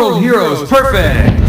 World Heroes Perfect!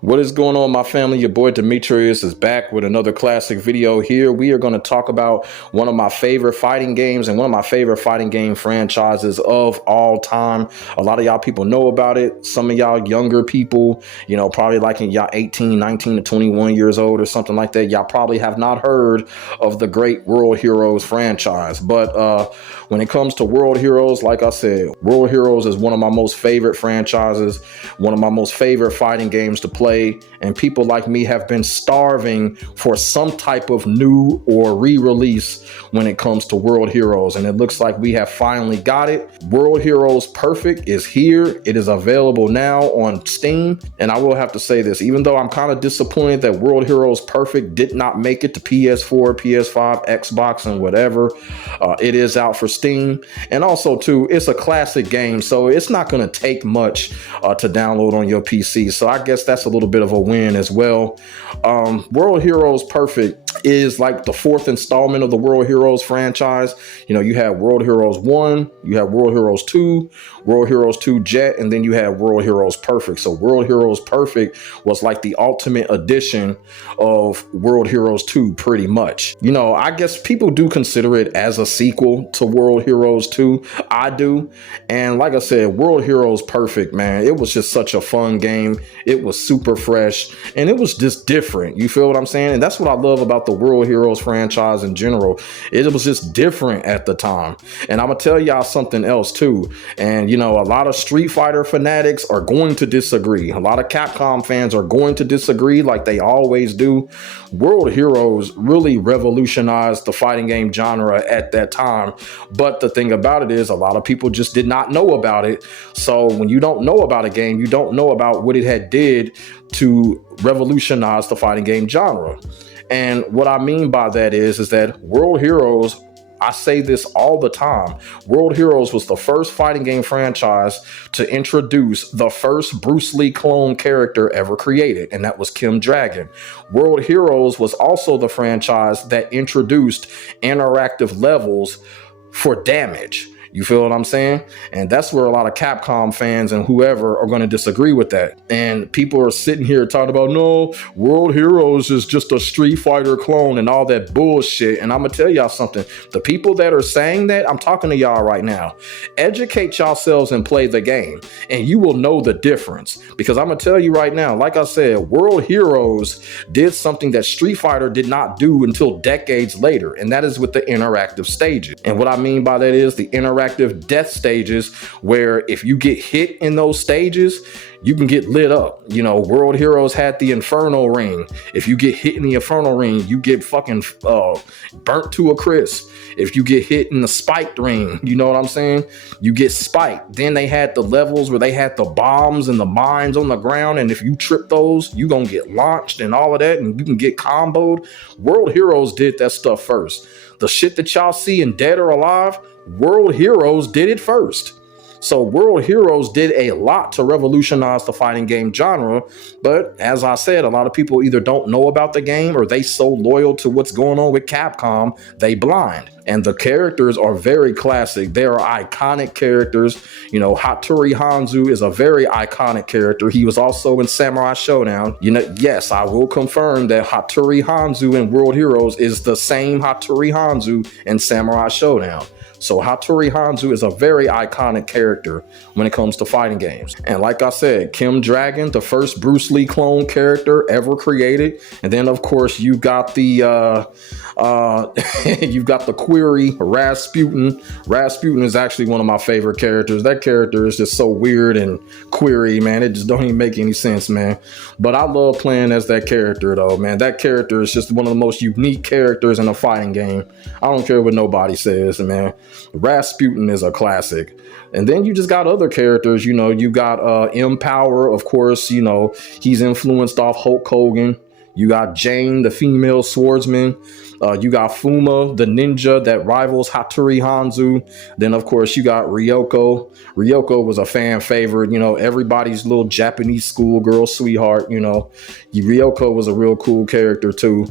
What is going on, my family? Your boy Demetrius is back with another classic video here. We are going to talk about one of my favorite fighting games and one of my favorite fighting game franchises of all time. A lot of y'all people know about it. Some of y'all younger people, you know, probably like y'all 18, 19 to 21 years old or something like that. Y'all probably have not heard of the great World Heroes franchise. But when it comes to World Heroes, like I said, World Heroes is one of my most favorite franchises, one of my most favorite fighting games to play. And people like me have been starving for some type of new or re-release when it comes to World Heroes. And it looks like we have finally got it. World Heroes Perfect is here. It is available now on Steam. And I will have to say this, even though I'm kind of disappointed that World Heroes Perfect did not make it to PS4, PS5, Xbox, and whatever, it is out for Steam. And also too, it's a classic game, so it's not going to take much to download on your PC. So I guess that's a little bit of a win as well. World Heroes Perfect is like the fourth installment of the World Heroes franchise. You know, you have World Heroes 1, you have World Heroes 2, World Heroes 2 Jet, and then you have World Heroes Perfect. So World Heroes Perfect was like the ultimate edition of World Heroes 2 pretty much. You know, I guess people do consider it as a sequel to World Heroes 2. I do. And like I said, World Heroes Perfect, man, it was just such a fun game. It was super fresh and it was just different. You feel what I'm saying? And that's what I love about the World Heroes franchise in general. It was just different at the time. And I'm gonna tell y'all something else too. And you know, a lot of Street Fighter fanatics are going to disagree. A lot of Capcom fans are going to disagree like they always do. World Heroes really revolutionized the fighting game genre at that time. But the thing about it is a lot of people just did not know about it. So when you don't know about a game, you don't know about what it had did to revolutionize the fighting game genre. And what I mean by that is that World Heroes, I say this all the time, World Heroes was the first fighting game franchise to introduce the first Bruce Lee clone character ever created, and that was Kim Dragon. World Heroes was also the franchise that introduced interactive levels for damage. You feel what I'm saying? And that's where a lot of Capcom fans and whoever are going to disagree with that. And people are sitting here talking about, no, World Heroes is just a Street Fighter clone and all that bullshit. And I'm going to tell y'all something. The people that are saying that, I'm talking to y'all right now. Educate yourselves and play the game, and you will know the difference. Because I'm going to tell you right now, like I said, World Heroes did something that Street Fighter did not do until decades later, and that is with the interactive stages. And what I mean by that is the interactive death stages, where if you get hit in those stages, you can get lit up. You know, World Heroes had the Inferno Ring. If you get hit in the Inferno Ring, you get fucking burnt to a crisp. If you get hit in the spiked ring, you know what I'm saying? You get spiked. Then they had the levels where they had the bombs and the mines on the ground. And if you trip those, you gonna get launched and all of that. And you can get comboed. World Heroes did that stuff first. The shit that y'all see in Dead or Alive, World Heroes did it first. So World Heroes did a lot to revolutionize the fighting game genre. But as I said, a lot of people either don't know about the game or they so loyal to what's going on with Capcom, they blind. And the characters are very classic. They are iconic characters. You know, Hattori Hanzo is a very iconic character. He was also in Samurai Showdown. You know, yes, I will confirm that Hattori Hanzo in World Heroes is the same Hattori Hanzo in Samurai Showdown. So Hattori Hanzo is a very iconic character when it comes to fighting games. And like I said, Kim Dragon, the first Bruce Lee clone character ever created. And then of course you got the you've got the query Rasputin. Rasputin is actually one of my favorite characters. That character is just so weird and query, man. It just don't even make any sense, man. But I love playing as that character though, man. That character is just one of the most unique characters in a fighting game. I don't care what nobody says, man. Rasputin is a classic. And then you just got other characters, you know, you got Empower, of course, you know, he's influenced off Hulk Hogan. You got Jane, the female swordsman. You got Fuma, the ninja that rivals Hattori Hanzo. Then, of course, you got Ryoko. Ryoko was a fan favorite, you know, everybody's little Japanese schoolgirl sweetheart, you know. Ryoko was a real cool character, too.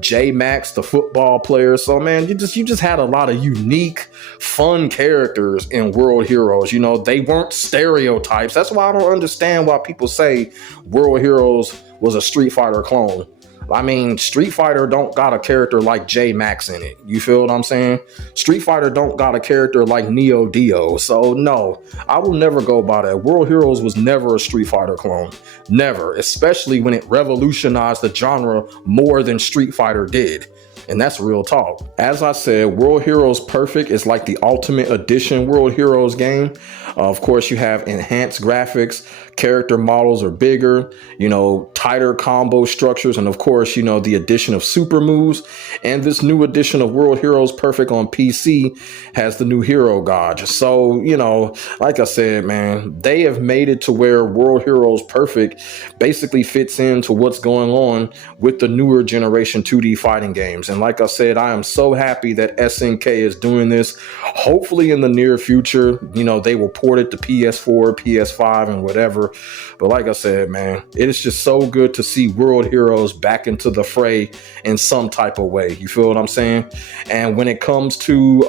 J-Max, the football player. So, man, you just had a lot of unique, fun characters in World Heroes. You know, they weren't stereotypes. That's why I don't understand why people say World Heroes was a Street Fighter clone. I mean, Street Fighter don't got a character like J-Max in it. You feel what I'm saying? Street Fighter don't got a character like Neo Dio. So no, I will never go by that. World Heroes was never a Street Fighter clone. Never, especially when it revolutionized the genre more than Street Fighter did. And that's real talk. As I said, World Heroes Perfect is like the Ultimate Edition World Heroes game. Of course, you have enhanced graphics, character models are bigger, you know, tighter combo structures, and of course, you know, the addition of super moves. And this new edition of World Heroes Perfect on PC has the new hero gauge. So, you know, like I said, man, they have made it to where World Heroes Perfect basically fits into what's going on with the newer generation 2D fighting games. And like I said, I am so happy that SNK is doing this. Hopefully in the near future, you know, they will port it to PS4, PS5, and whatever. But like I said, man, it is just so good to see World Heroes back into the fray in some type of way. You feel what I'm saying? And when it comes to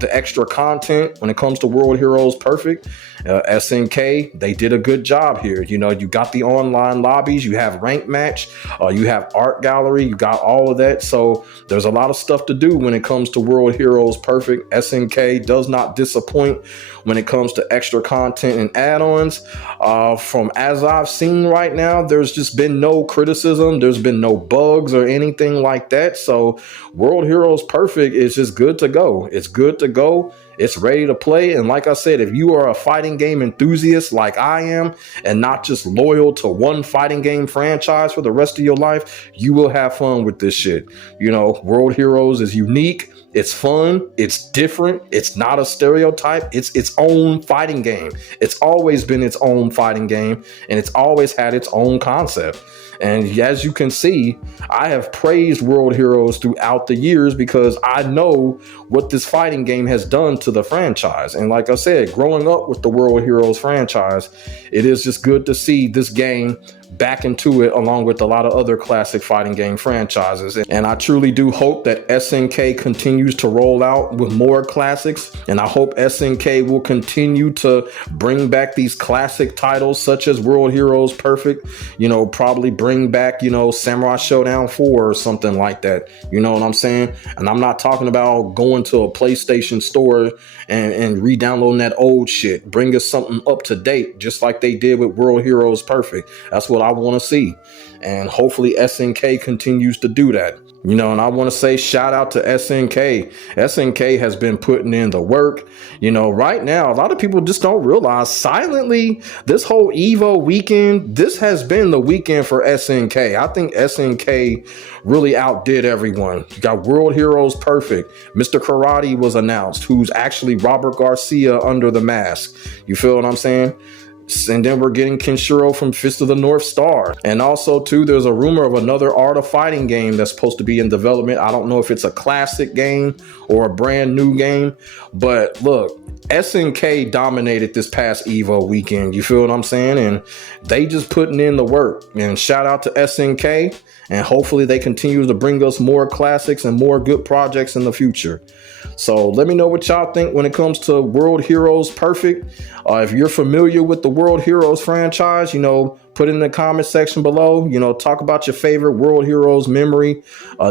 the extra content, when it comes to World Heroes Perfect, SNK, they did a good job here. You know, you got the online lobbies, you have rank match, you have art gallery, you got all of that. So there's a lot of stuff to do when it comes to World Heroes Perfect. SNK does not disappoint when it comes to extra content and add-ons. From as I've seen right now, there's just been no criticism. There's been no bugs or anything like that. So World Heroes Perfect is just good to go. It's good to go. It's ready to play. And like I said, if you are a fighting game enthusiast like I am, and not just loyal to one fighting game franchise for the rest of your life, you will have fun with this shit. You know, World Heroes is unique. It's fun. It's different. It's not a stereotype. It's its own fighting game. It's always been its own fighting game, and it's always had its own concept. And as you can see, I have praised World Heroes throughout the years because I know what this fighting game has done to the franchise. And like I said, growing up with the World Heroes franchise, it is just good to see this game back into it along with a lot of other classic fighting game franchises. And I truly do hope that SNK continues to roll out with more classics. And I hope SNK will continue to bring back these classic titles such as World Heroes Perfect, you know, probably bring back, you know, Samurai Showdown 4 or something like that. You know what I'm saying? And I'm not talking about going to a PlayStation store and re-downloading that old shit. Bring us something up to date, just like they did with World Heroes Perfect. That's what I want to see. And hopefully SNK continues to do that. You know, and I want to say shout out to SNK. SNK has been putting in the work. You know, right now, a lot of people just don't realize silently this whole Evo weekend, this has been the weekend for SNK. I think SNK really outdid everyone. You got World Heroes Perfect. Mr. Karate was announced, who's actually Robert Garcia under the mask. You feel what I'm saying? And then we're getting Kenshiro from Fist of the North Star. And also, too, there's a rumor of another Art of Fighting game that's supposed to be in development. I don't know if it's a classic game or a brand new game. But look, SNK dominated this past EVO weekend. You feel what I'm saying? And they just putting in the work. And shout out to SNK. And hopefully they continue to bring us more classics and more good projects in the future. So let me know what y'all think when it comes to World Heroes Perfect. If you're familiar with the World Heroes franchise, put it in the comment section below. Talk about your favorite World Heroes memory.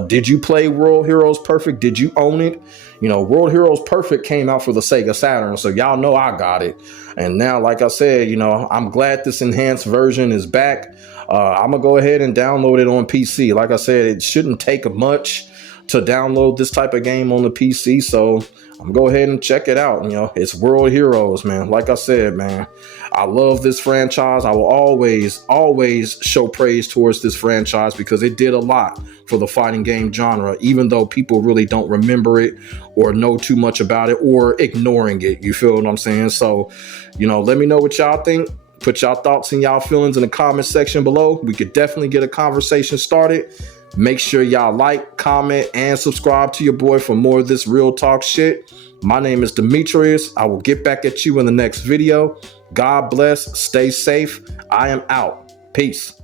Did you play World Heroes Perfect? Did you own it? World Heroes Perfect came out for the Sega Saturn, so y'all know I got it. And now, like I said, I'm glad this enhanced version is back. I'm gonna go ahead and download it on PC. Like I said, it shouldn't take much to download this type of game on the PC, so I'm gonna go ahead and check it out. It's World Heroes, man. Like I said, man, I love this franchise. I will always show praise towards this franchise because it did a lot for the fighting game genre, even though people really don't remember it or know too much about it or ignoring it. You feel what I'm saying? So, let me know what y'all think. Put y'all thoughts and y'all feelings in the comment section below. We could definitely get a conversation started. Make sure y'all like, comment, and subscribe to your boy for more of this real talk shit. My name is Demetrius. I will get back at you in the next video. God bless. Stay safe. I am out. Peace.